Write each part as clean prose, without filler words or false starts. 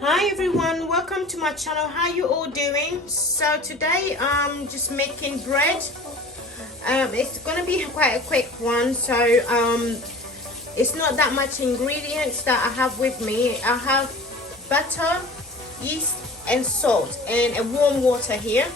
Hi everyone, welcome to my channel. How you all doing? So today I'm just making bread. It's gonna be quite a quick one, so it's not that much ingredients that I have with me. I have butter, yeast and salt and a warm water here,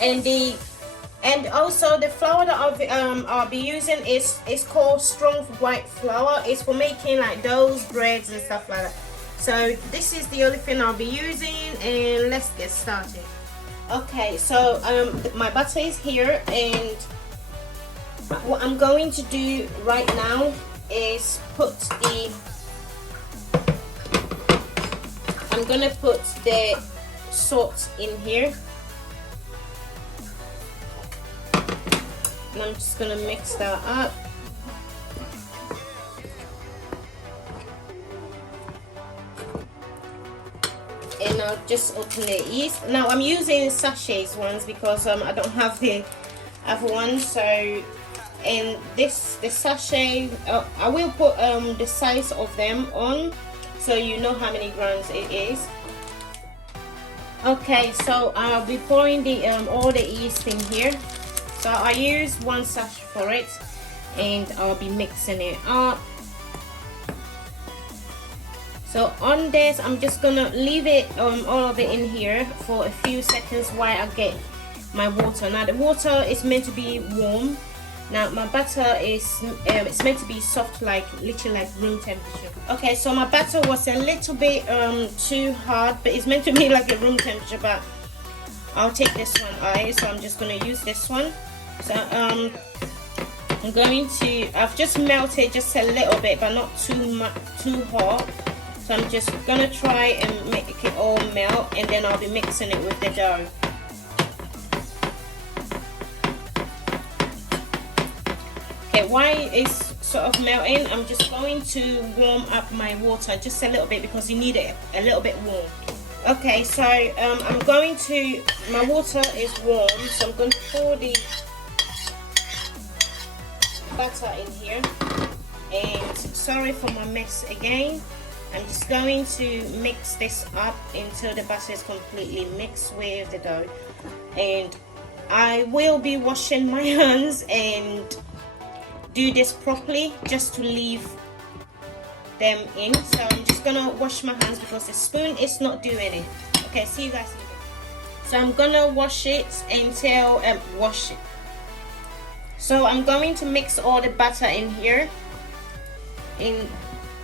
and also the flour that I'll be using is called strong white flour. It's for making like doughs, breads and stuff like that. So this is the only thing I'll be using, and let's get started. Okay, so my butter is here, and what I'm going to do right now is I'm gonna put the salt in here, and I'm just gonna mix that up. And I'll just open the yeast. Now I'm using sachets ones because I don't have the other one. So, and the sachet, I will put the size of them on, so you know how many grams it is. Okay, so I'll be pouring the all the yeast in here. So I use one sachet for it, and I'll be mixing it up. So on this, I'm just gonna leave it all of it in here for a few seconds while I get my water. Now the water is meant to be warm. Now my butter is it's meant to be soft, like literally like room temperature. Okay, so my butter was a little bit too hard, but it's meant to be like a room temperature. But I'll take this one, so I'm just gonna use this one. So I'm going to, I've just melted just a little bit, but not too hot. So I'm just gonna try and make it all melt, and then I'll be mixing it with the dough. Okay, while it's sort of melting, I'm just going to warm up my water just a little bit because you need it a little bit warm. Okay, so I'm going to, my water is warm, so I'm going to pour the butter in here. And sorry for my mess again. I'm just going to mix this up until the butter is completely mixed with the dough. And I will be washing my hands and do this properly just to leave them in. So I'm just gonna wash my hands because the spoon is not doing it. Okay, see you guys later. So I'm gonna wash it until wash it. So I'm going to mix all the butter in here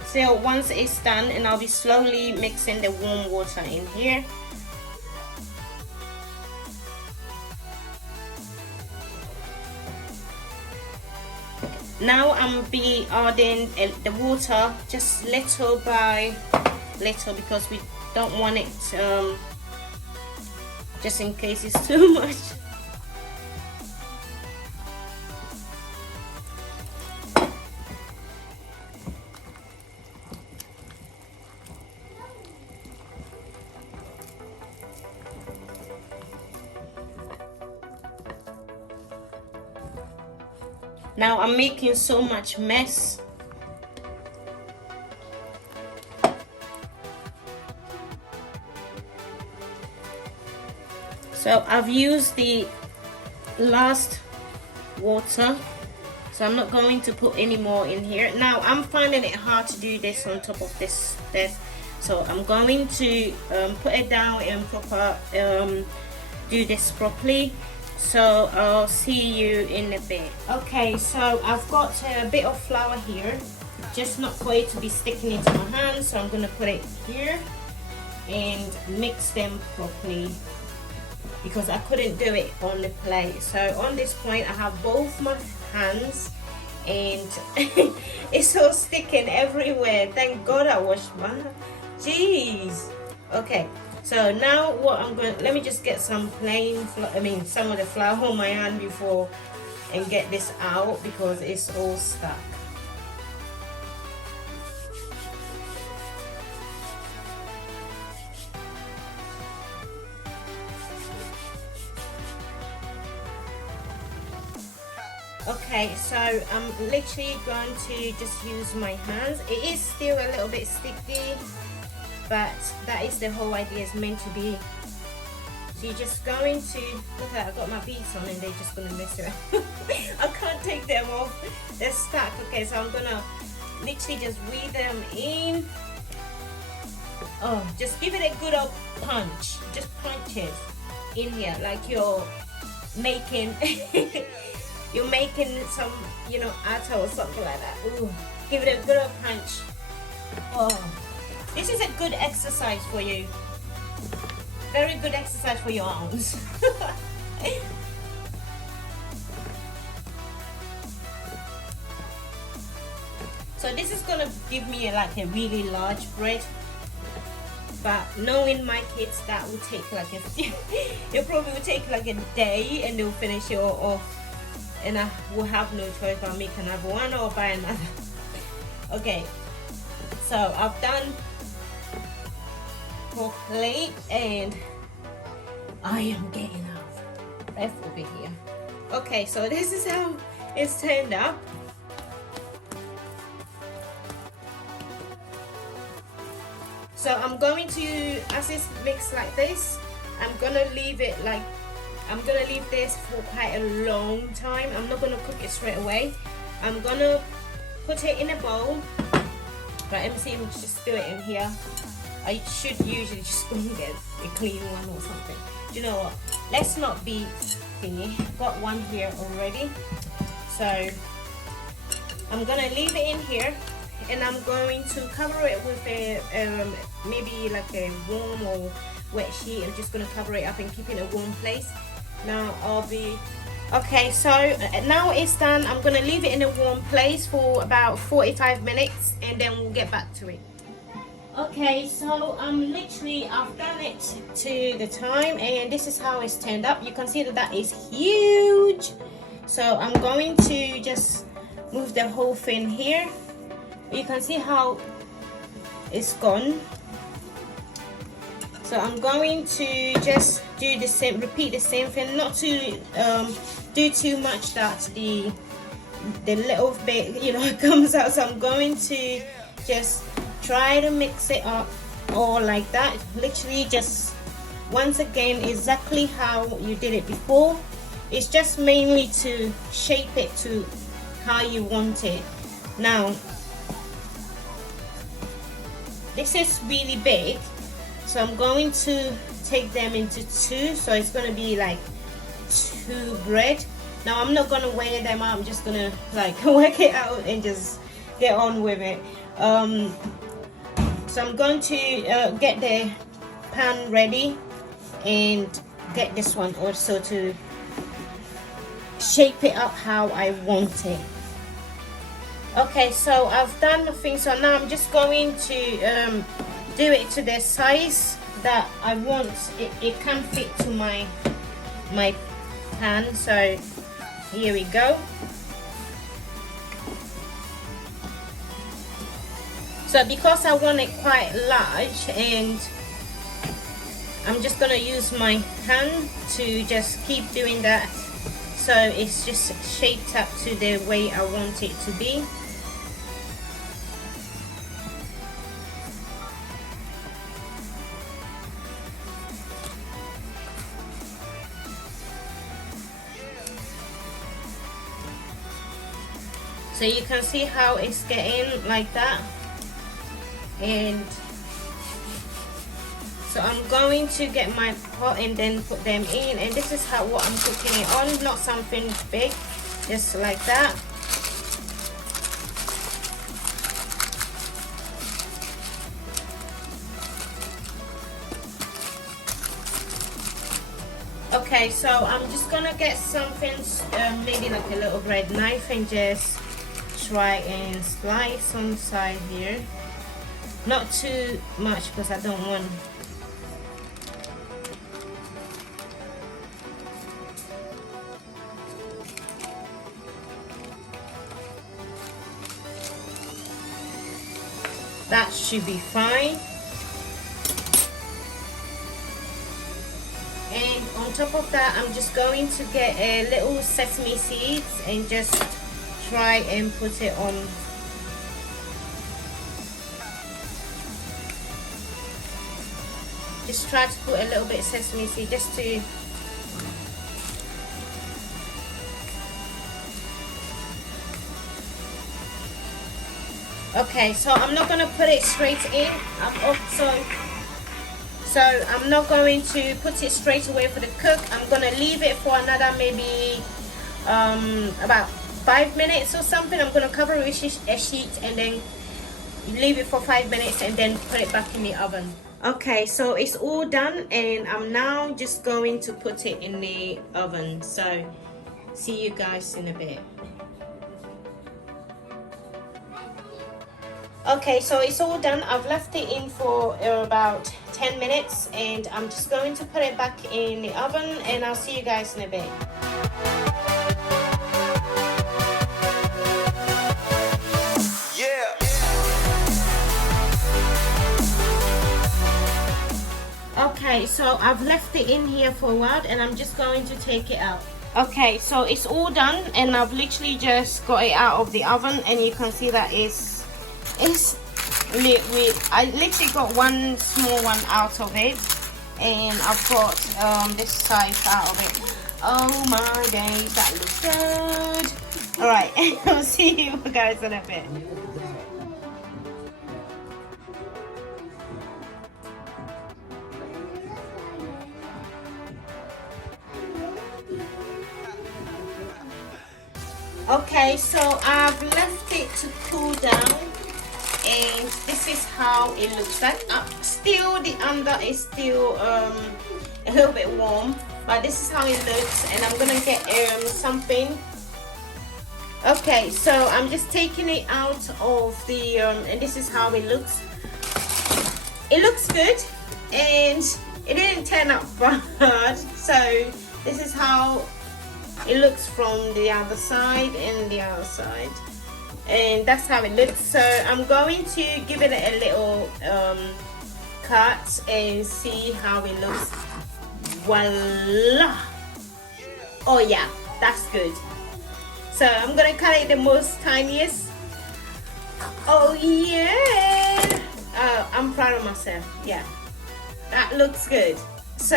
so once it's done, and I'll be slowly mixing the warm water in here. Now I'm be adding the water just little by little because we don't want it just in case it's too much. Now I'm making so much mess. So I've used the last water, so I'm not going to put any more in here. Now I'm finding it hard to do this on top of this, so I'm going to put it down and proper do this properly. So I'll see you in a bit. Okay, so I've got a bit of flour here, just not for it to be sticking into my hands, so I'm gonna put it here and mix them properly because I couldn't do it on the plate. So on this point I have both my hands and it's all sticking everywhere. Thank God I washed my hands. Jeez. Okay, so now what I'm going to, let me just get some some of the flour on my hand before and get this out because it's all stuck. Okay, so I'm literally going to just use my hands. It is still a little bit sticky, but that is the whole idea, it's meant to be. So you're just going to, look at that, I got my beads on and they're just gonna mess it up. I can't take them off, they're stuck. Okay, so I'm gonna literally just weave them in. Oh, just give it a good old punch. Just punch it in here like you're making you're making some, you know, atta or something like that. Ooh, give it a good old punch. Oh, this is a good exercise for you. Very good exercise for your arms. So this is gonna give me like a really large bread, but knowing my kids, that will take like a it probably will take like a day and they'll finish it all off, and I will have no choice but make another one or buy another. Okay, so I've done plate and I am getting out of breath over here. Okay, so this is how it's turned up. So I'm going to, as it's mixed like this, I'm gonna leave it like, I'm gonna leave this for quite a long time. I'm not gonna cook it straight away. I'm gonna put it in a bowl. Right, let me see if we can just do it in here. I should usually just go and get a clean one or something. Do you know what? Let's not be thingy. Got one here already. So I'm gonna leave it in here, and I'm going to cover it with a maybe like a warm or wet sheet. I'm just gonna cover it up and keep it in a warm place. Now I'll be okay. So now it's done. I'm gonna leave it in a warm place for about 45 minutes, and then we'll get back to it. Okay, so I've done it to the time, and this is how it's turned up. You can see that that is huge. So I'm going to just move the whole thing here. You can see how it's gone. So I'm going to just do the same, repeat the same thing, not to do too much that the little bit, you know, comes out. So I'm going to just try to mix it up all like that. Literally just once again exactly how you did it before. It's just mainly to shape it to how you want it. Now this is really big, so I'm going to take them into two, so it's going to be like 2 bread. Now I'm not going to weigh them out, I'm just going to like work it out and just get on with it. So I'm going to get the pan ready and get this one also to shape it up how I want it. Okay, so I've done my thing, so now I'm just going to do it to the size that I want. It can fit to my pan, so here we go. So because I want it quite large, and I'm just gonna use my hand to just keep doing that, so it's just shaped up to the way I want it to be. So you can see how it's getting like that. And so I'm going to get my pot and then put them in, and this is how what I'm cooking it on, not something big, just like that. Okay, so I'm just gonna get something maybe like a little bread knife and just try and slice on the side here. Not too much because I don't want. That should be fine. And on top of that, I'm just going to get a little sesame seeds and just try and put it on. Just try to put a little bit of sesame seed just to okay, so I'm not gonna put it straight in. So I'm not going to put it straight away for the cook. I'm gonna leave it for another maybe about 5 minutes or something. I'm gonna cover it with a sheet and then leave it for 5 minutes and then put it back in the oven. Okay, so it's all done and I'm now just going to put it in the oven. So see you guys in a bit. Okay, so it's all done. I've left it in for about 10 minutes and I'm just going to put it back in the oven and I'll see you guys in a bit. Okay, so I've left it in here for a while and I'm just going to take it out. Okay, so it's all done and I've literally just got it out of the oven and you can see that I literally got one small one out of it and I've got this size out of it. Oh my days, that looks good. Alright, I'll see you guys in a bit. Okay, so I've left it to cool down and this is how it looks like. Still the under is still a little bit warm, but this is how it looks and I'm gonna get something. Okay, so I'm just taking it out of the and this is how it looks. It looks good and it didn't turn out bad. So this is how it looks from the other side and the other side, and that's how it looks. So I'm going to give it a little cut and see how it looks. Voila! Oh yeah, that's good. So I'm gonna cut it the most tiniest. Oh yeah! I'm proud of myself. Yeah, that looks good. So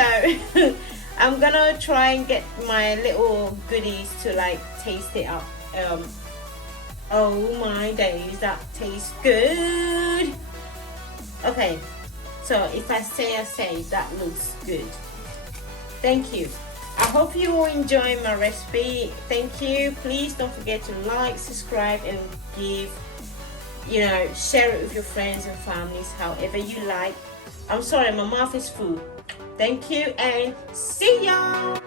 I'm gonna try and get my little goodies to like taste it up. Oh my days, that tastes good. Okay, so if I say that looks good. Thank you. I hope you all enjoy my recipe. Thank you. Please don't forget to like, subscribe and give, share it with your friends and families however you like. I'm sorry, my mouth is full. Thank you and see ya!